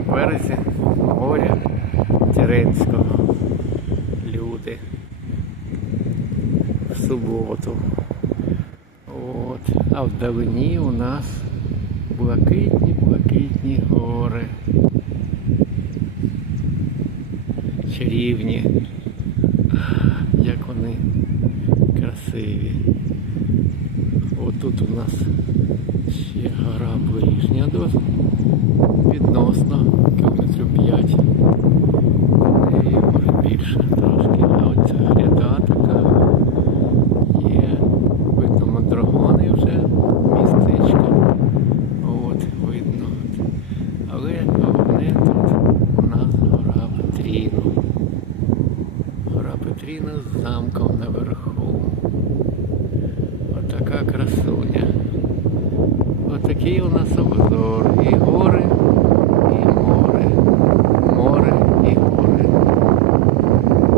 березі моря Теренського. Люди. В суботу. От. А вдалині у нас блакитні, блакитні гори. Чарівні. Як вони красиві. Отут у нас ще гора ближня до відносно кілометрів 5. До неї може більше трошки. А оця гряда така є. Видно мандрагони вже містечко. От, видно. Але головне тут у нас гора Петріно. Гора Петріно з замком наверху. Отака красуня. Отакий у нас обзор. І